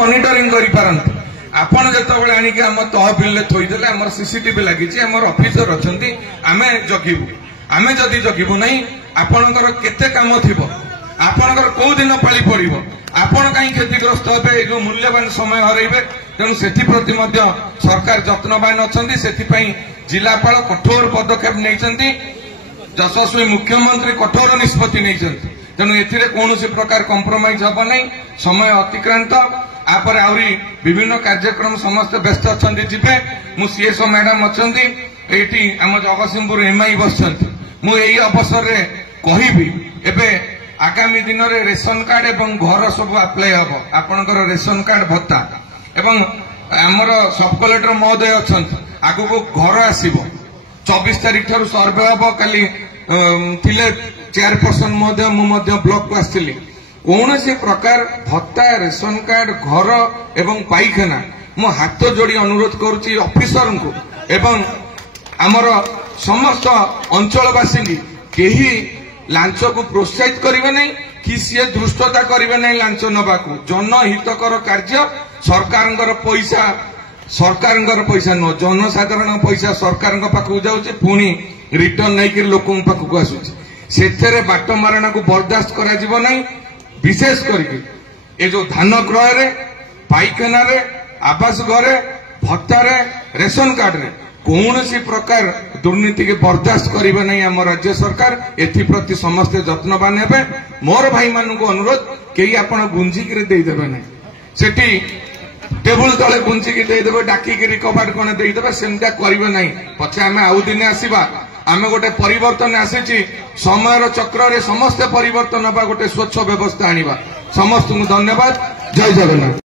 Monitoring करि पारंती आपण जेतबेले आनिके हम तहबिल थोईदेले आम सीसीटीवी लगी आम ऑफिसर अच्छा आम जगिबू आम जदि जगिबू नहीं आपणकर केते काम थिबो आपणकर कौ दिन पाली पड़िबो आपण कहीं क्षतिग्रस्त हे जो मूल्यवान समय हरइबे तेणु सेथि प्रति मध्य सरकार जत्नवान अछंती सेथिपई जिलापाल कठोर पदक्षेप नैचंती यशस्वी मुख्यमंत्री कठोर निष्पत्ति नैचंती तेणु एथिरे कोनोसी प्रकार कंप्रोमाइज हबो नहीं समय अतिक्रांत आपर आउरी विभिन्न कार्यक्रम समस्त व्यस्त अछंती जिबे मु सीएसओ मैडम अछंती एठी हम जगतसिंहपुर एमआई बसछंती मु एई अवसर रे कहिबी एबे आगामी दिन में रेशन कार्ड एवं घर सब अप्लाई हम आपंकर रेशन कार्ड भत्ता एवं आमर सब कलेक्टर महोदय अच्छा आगु को घर आसब 24 तारीख ठार सर्वे हम काली चेयरपर्सन महोदय मुझे ब्लॉक को आसली कौन सी प्रकार भत्ता रेशन कार्ड घर एवं पाइखाना मु हाथ जोड़ी अनुरोध करुच्ची ऑफिसर को एवं आमर समस्त अंचलवासी केही लांच को प्रोत्साहित करेंगे नहीं कि सी दुष्टता करेंगे नहीं लांच नवा को जनहितकर कार्य सरकार पैसा नुह जनसाधारण पैसा सरकार पाखक जाऊे पुणी रिटर्न नहीं लोक पाखक आसूची से बाट मारणा को बर्दाश्त करा नहीं विशेष करके जो धान क्रय पाइखाना आवास घरे भत्तार रेशन कार्ड रे कौन सी प्रकार दुर्नीति के बर्दाश्त करेंगे नहीं आम राज्य सरकार एप्रति समस्ते जत्नवान हे मोर भाई मान को अनुरोध कई आप गुंजिक देदेवे ना सेठी टेबुल तले गुंजिक देदेवे डाकिक कबाट कौन देदेवे सेमता करेंगे ना पछे आम आउ दिन आसवा आम गोटे परिवर्तन आसी समय चक्र रे समस्ते परिवर्तन हवा गोटे स्वच्छ व्यवस्था आनिबा समस्त धन्यवाद जय जगन्नाथ।